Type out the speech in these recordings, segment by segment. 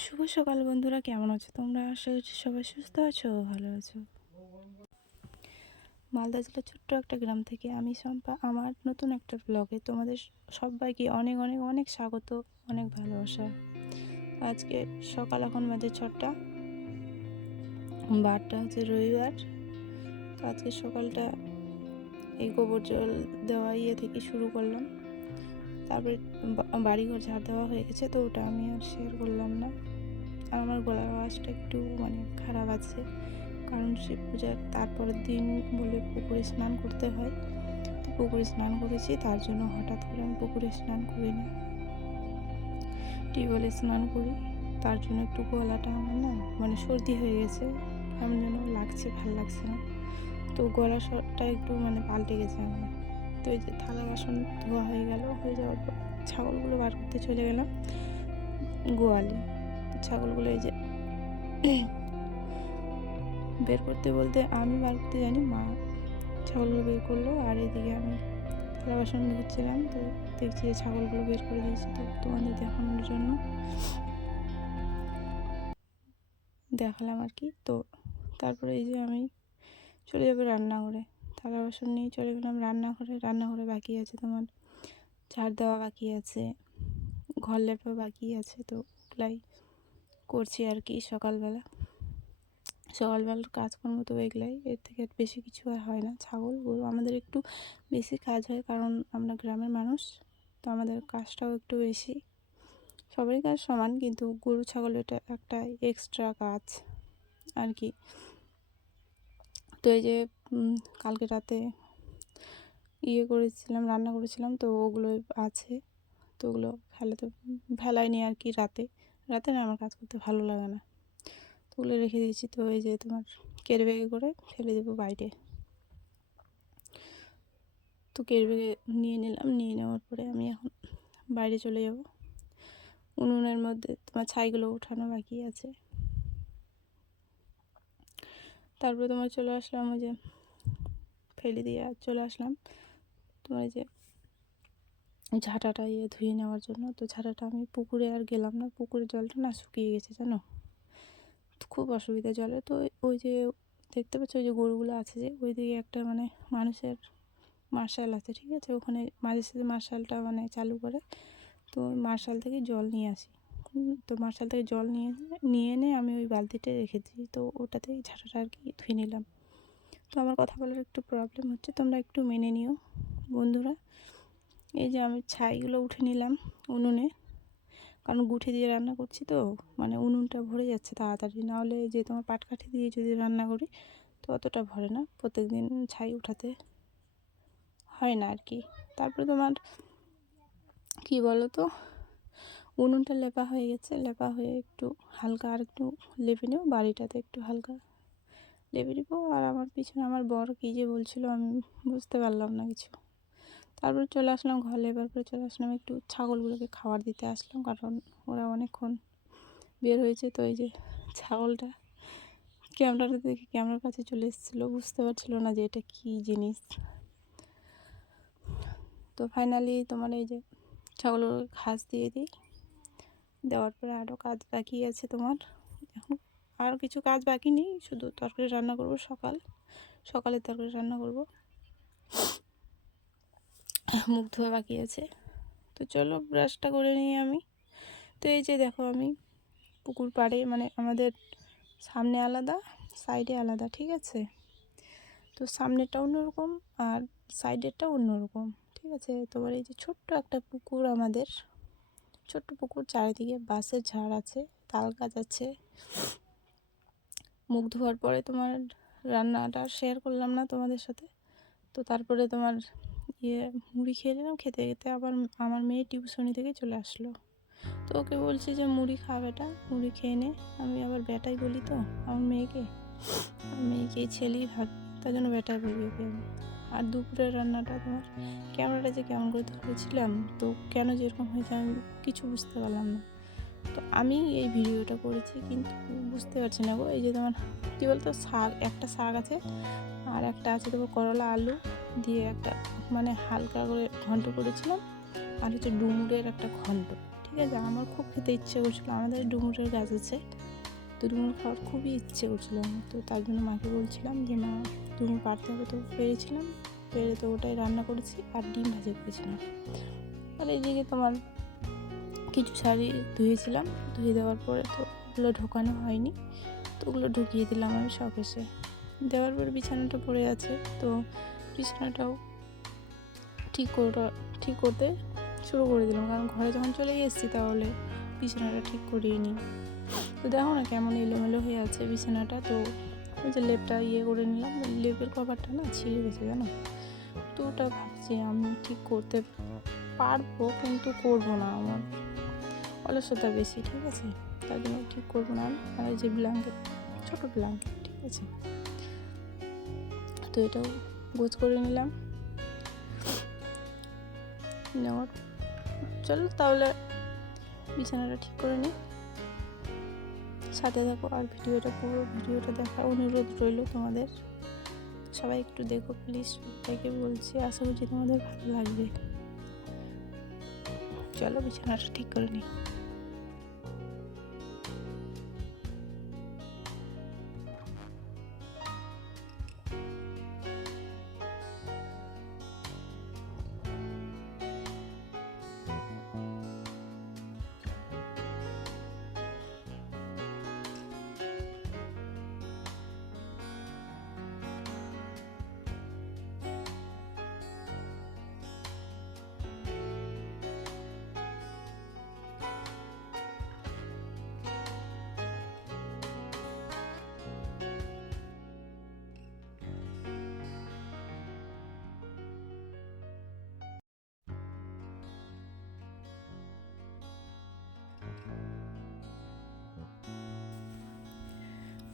শুভ সকাল বন্ধুরা, কেমন আছো তোমরা? আশা করছি সবাই সুস্থ আছো, ভালো আছো। মালদা জেলার ছোট্ট একটা গ্রাম থেকে আমি শম্পা আমার নতুন একটা ব্লগে তোমাদের সবাইকে অনেক অনেক অনেক স্বাগত, অনেক ভালোবাসা। আজকে সকাল এখন বাজে 6টা, বারটা হচ্ছে রবিবার। তো আজকে সকালটা এই গোবর জল দেওয়া থেকে শুরু করলাম। তারপরে বাড়িঘর ঝাড় দেওয়া হয়ে গেছে, তো ওটা আমি আর শেয়ার করলাম না। আর আমার গলার আওয়াজটা একটু খারাপ আছে, কারণ শিব পূজার তারপরের দিন বলে পুকুরে স্নান করতে হয়। তো পুকুরে স্নান করেছি, তার জন্য হঠাৎ করে আমি পুকুরে স্নান করি না, টিউবওয়েলে স্নান করি। তার জন্য একটু গলাটা আমার না সর্দি হয়ে গেছে, কেমন যেন লাগছে, ভালো লাগছে না। তো গলার স্বরটা একটু পাল্টে গেছে আমার। তো এই যে থালা বাসন ধোয়া হয়ে যাওয়ার পর ছাগলগুলো বার করতে চলে গেলাম গোয়ালে। ছাগলগুলো এই যে বের করতে বলতে আমি বার করতে জানি, মা ছাগলগুলো বের করলো। আর এদিকে আমি থালা বাসন ধুচ্ছিলাম, তো দেখছি যে ছাগলগুলো বের করে দিয়েছি। তো তোমাদের দেখানোর জন্য দেখালাম আর কি। তো তারপরে এই যে আমি চলে যাবো রান্নাঘরে, থালা বাসন নিয়ে চলে গেলাম রান্নাঘরে। রান্নাঘরে বাকি আছে তোমার ঝাড় দেওয়া, বাকি আছে ঘর লেপা, বাকি আছে। তো ওগুলাই করছি আর কি সকালবেলার কাজকর্ম। তো এগুলাই, এর থেকে বেশি কিছু আর হয় না। ছাগল গরু আমাদের একটু বেশি কাজ হয়, কারণ আমরা গ্রামের মানুষ, তো আমাদের কাজটাও একটু বেশি। সবারই কাজ সমান, কিন্তু গরু ছাগল এটা একটা এক্সট্রা কাজ আর কি। তো এই যে কালকে রাতে রান্না করেছিলাম, তো ওগুলো আছে। তো ওগুলো ফেলাইনি আর কি। রাতে রাতে না, আমার কাজ করতে ভালো লাগে না, তো ওগুলো রেখে দিয়েছি। তো এই যে তোমার কেরি ব্যাগে করে ফেলে দেবো বাইরে। তো কেরি ব্যাগে নিয়ে নিলাম, নিয়ে নেওয়ার পরে আমি এখন বাইরে চলে যাব। উনুনের মধ্যে তোমার ছাইগুলো উঠানো বাকি আছে। তারপরে তোমার চলে আসলাম, ওই যে ফেলে দিয়ে চলে আসলাম তোমার এই যে ঝাঁটাটা ধুয়ে নেওয়ার জন্য। তো ঝাঁটাটা আমি পুকুরে আর গেলাম না, পুকুরের জলটা না শুকিয়ে গেছে জানো, খুব অসুবিধা জলে। তো ওই যে দেখতে পাচ্ছ, ওই যে গরুগুলো আছে, যে ওই দিকে একটা মানুষের মার্শাল আছে, ঠিক আছে, ওখানে মাঝে সাঝে মার্শালটা চালু করে। তো মার্শাল থেকে জল নিয়ে আসি। তো মার্শাল থেকে জল নিয়ে এনে আমি ওই বালতিতে রেখে দিই। তো ওটাতেই ঝাঁটাটা আর কি ধুয়ে নিলাম। তো আমার কথা বলার একটু প্রবলেম হচ্ছে, তোমরা একটু মেনে নিও বন্ধুরা। এই যে আমি ছাইগুলো উঠে নিলাম উনুনে, কারণ গুঠি দিয়ে রান্না করছি, তো উনুনটা ভরে যাচ্ছে তাড়াতাড়ি। নাহলে যে তোমার পাটকাঠি দিয়ে যদি রান্না করি, তো অতটা ভরে না, প্রত্যেক দিন ছাই উঠাতে হয় না আর কি। তারপরে তোমার কি বলো তো, উনুনটা লেপা হয়ে গেছে, লেপা হয়ে একটু হালকা আর একটু লেপে নেব, বাড়িটাতে একটু হালকা লেপে নেবো। আর আমার পিছনে আমার বর কী যে বলছিল, আমি বুঝতে পারলাম না কিছু। তারপরে চলে আসলাম ঘর লেবার পরে চলে আসলাম, একটু ছাগলগুলোকে খাবার দিতে আসলাম, কারণ ওরা অনেকক্ষণ বের হয়েছে। তো এই যে ছাগলটা ক্যামেরাটা দেখে ক্যামেরার কাছে চলে এসেছিলো, বুঝতে পারছিল না যে এটা কী জিনিস। তো ফাইনালি তোমার এই যে ছাগলগুলোকে ঘাস দিয়ে দিই, দেওয়ার পরে আরও কাজ বাকি আছে তোমার। এখন আর কিছু কাজ বাকি নেই, শুধু তরকারি রান্না করব, সকালের তরকারি রান্না করব, মুখ ধোয়া বাকি আছে। তো চলো ব্রাশটা করে নিই আমি। তো এই যে দেখো, আমি পুকুর পাড়ে, আমাদের সামনে আলাদা, সাইডে আলাদা, ঠিক আছে। তো সামনেরটা অন্যরকম আর সাইডেরটা অন্যরকম, ঠিক আছে। তোমার এই যে ছোট্ট একটা পুকুর, আমাদের ছোট্ট পুকুর, চারিদিকে বাঁশের ঝাড় আছে, তাল গাছ আছে। মুখ ধোয়ার পরে তোমার রান্নাটা শেয়ার করলাম না তোমাদের সাথে। তো তারপরে তোমার মুড়ি খেয়ে নিলাম, খেতে খেতে আবার আমার মেয়ে টিউশনি থেকে চলে আসলো। তো ওকে বলছি যে মুড়ি খা বেটা, মুড়ি খেয়ে নে। আমি আবার বেটাই বলি, তো আমার মেয়েকে ছেলেই ভাবি, তার জন্য বেটাই বলি ওকে আমি। আর দুপুরের রান্নাটা তোমার ক্যামেরাটা যে কেমন করে ধরেছিলাম, তো কেন যেরকম হয়েছে আমি কিছু বুঝতে পারলাম না। তো আমি এই ভিডিওটা করেছি, কিন্তু বুঝতে পারছি না গো। এই যে তোমার কী বলতো, একটা শাক আছে, আর একটা আছে তোমার করলা আলু দিয়ে একটা হালকা করে ঘন্ট করেছিলাম, আর হচ্ছে ডুমুরের একটা ঘন্ট, ঠিক ঠিক আছে। আমার খুব খেতে ইচ্ছে করছিলো, আমাদের ডুমুরের গাছ আছে, তো ডুমুর খাওয়ার খুবই ইচ্ছে করছিলো আমার। তো তার জন্য মাকে বলছিলাম যে মা ডুমুর পাড়তে হবে, তো পেরেছিলাম, পেরে তো ওটাই রান্না করেছি আর ডিম ভাজা করেছিলাম। আর এইদিকে তোমার কিছু শাড়ি ধুয়েছিলাম, ধুয়ে দেওয়ার পরে তো ওগুলো ঢোকানো হয়নি, তো ওগুলো ঢুকিয়ে দিলাম আমি শখেসে। দেওয়ার পরে বিছানাটা পড়ে আছে, তো বিছানাটাও ঠিক করতে শুরু করে দিলাম, কারণ ঘরে যখন চলে গেছি তাহলে বিছানাটা ঠিক করিয়ে নিই। তো দেখো না কেমন এলোমেলো হয়ে আছে বিছানাটা। তো ওই যে লেপটা করে নিলাম, লেপের কভারটা না ছিঁড়ে গেছে জানো। তো ওটা ভাবছি আমি ঠিক করতে পারবো, কিন্তু করবো না, আমার অলসতা বেশি, ঠিক আছে, তার জন্য ঠিক করবো না। আর এই যে ব্ল্যাঙ্কেট, ছোটো ব্ল্যাঙ্কেট, ঠিক আছে, তো এটাও গোছ করে নিলাম। নেওয়ার চলো তাহলে বিছানাটা ঠিক করে নিই, সাথে থাকো আর পুরো ভিডিওটা দেখার অনুরোধ রইল তোমাদের। সবাই একটু দেখো প্লিজ, সবাইকে বলছি, আশা করছি তোমাদের ভালো লাগবে। চলো বিছানাটা ঠিক করে নিই।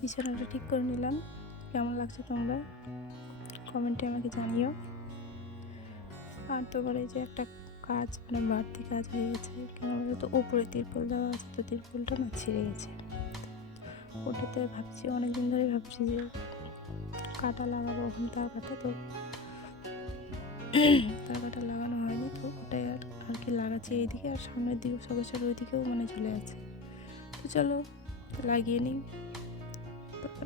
বিছানাটা ঠিক করে নিলাম, কেমন লাগছে তোমরা কমেন্টে আমাকে জানিও। আর তোমার এই যে একটা কাজ, মানে বাড়তি কাজ হয়ে গেছে, কেন বলো তো, উপরে তিরপল দেওয়া আছে, তো তিরপলটা না ছিঁড়ে গেছে। ওটাতে ভাবছি, অনেকদিন ধরে ভাবছি যে কাটা লাগাবো, এখন তার কাটা, তো তার কাটা লাগানো হয়নি, তো ওটাই আর কি লাগাচ্ছি এইদিকে, আর সামনের দিকে সকাশের ওইদিকেও মানে চলে আছে। তো চলো লাগিয়ে নিই,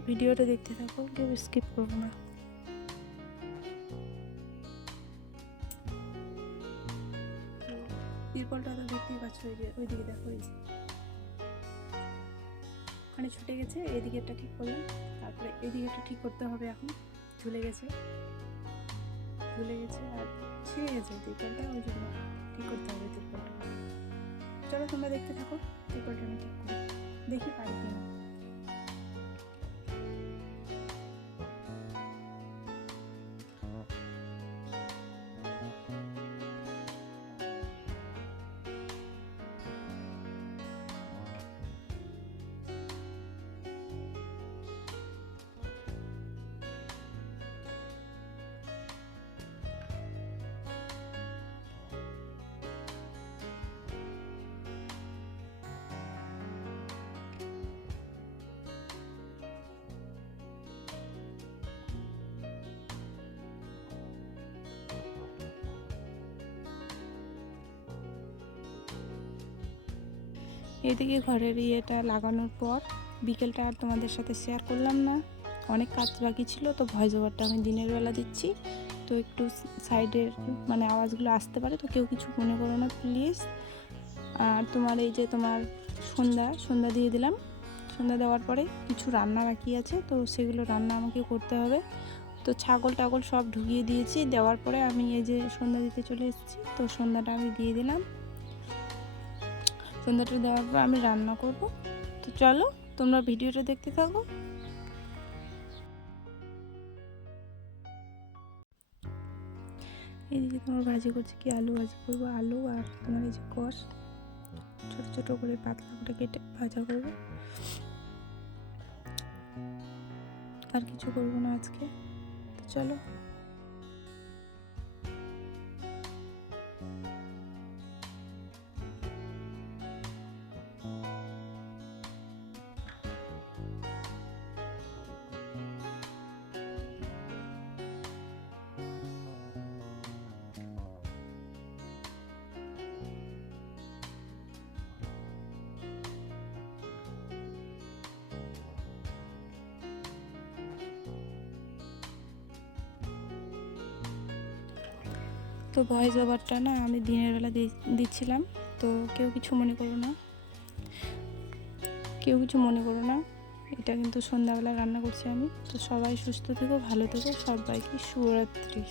ভিডিওটা দেখতে থাকো, কেউ স্কিপ করবো না। তিরপলটা তো দেখতেই পাচ্ছ, ওইদিকে দেখো, ওখানে ছুটে গেছে, এদিকে একটা ঠিক করলাম, তারপরে এদিকে একটা ঠিক করতে হবে, এখন ঝুলে গেছে আর ছিঁড়ে গেছে তিরপলটা, ওই জন্য ঠিক করতে হবে তিরপলটা। চলো তোমরা দেখতে থাকো, তিরপলটা আমি ঠিক করি, দেখি পারি কিনা। এদিকে ঘরের ইয়েটা লাগানোর পর বিকেলটা আর তোমাদের সাথে শেয়ার করলাম না, অনেক কাজ বাকি ছিল, তো ভয়েস ওভারটা আমি দিনের বেলা দিচ্ছি, তো একটু সাইডের মানে আওয়াজগুলো আসতে পারে, তো কেউ কিছু মনে করো না প্লিজ। আর তোমার এই যে তোমার সন্ধ্যা দিয়ে দিলাম, সন্ধ্যা দেওয়ার পরে কিছু রান্না বাকি আছে, তো সেগুলো রান্না আমাকে করতে হবে। তো ছাগল টাগল সব ঢুকিয়ে দিয়েছি, দেওয়ার পরে আমি এই যে সন্ধ্যা দিতে চলে এসেছি, তো সন্ধ্যাটা আমি দিয়ে দিলাম। সন্ধ্যাটা দেওয়ার পর আমি রান্না করব, তো চলো তোমরা ভিডিওটা দেখতে থাকো। এইদিকে তোমার ভাজি করছি, কি আলু ভাজি করবো, আলু আর তোমার এই যে কষ ছোটো ছোটো করে পাতলা করে কেটে ভাজা করবো, আর কিছু করবো না আজকে। তো চলো। তো ভয়েস ওভারটা না আমি দিনের বেলা দিচ্ছিলাম, তো কেউ কিছু মনে করো না, এটা কিন্তু সন্ধ্যাবেলা রান্না করছি আমি। তো সবাই সুস্থ থেকো, ভালো থেকো, সবাইকে শুভরাত্রি।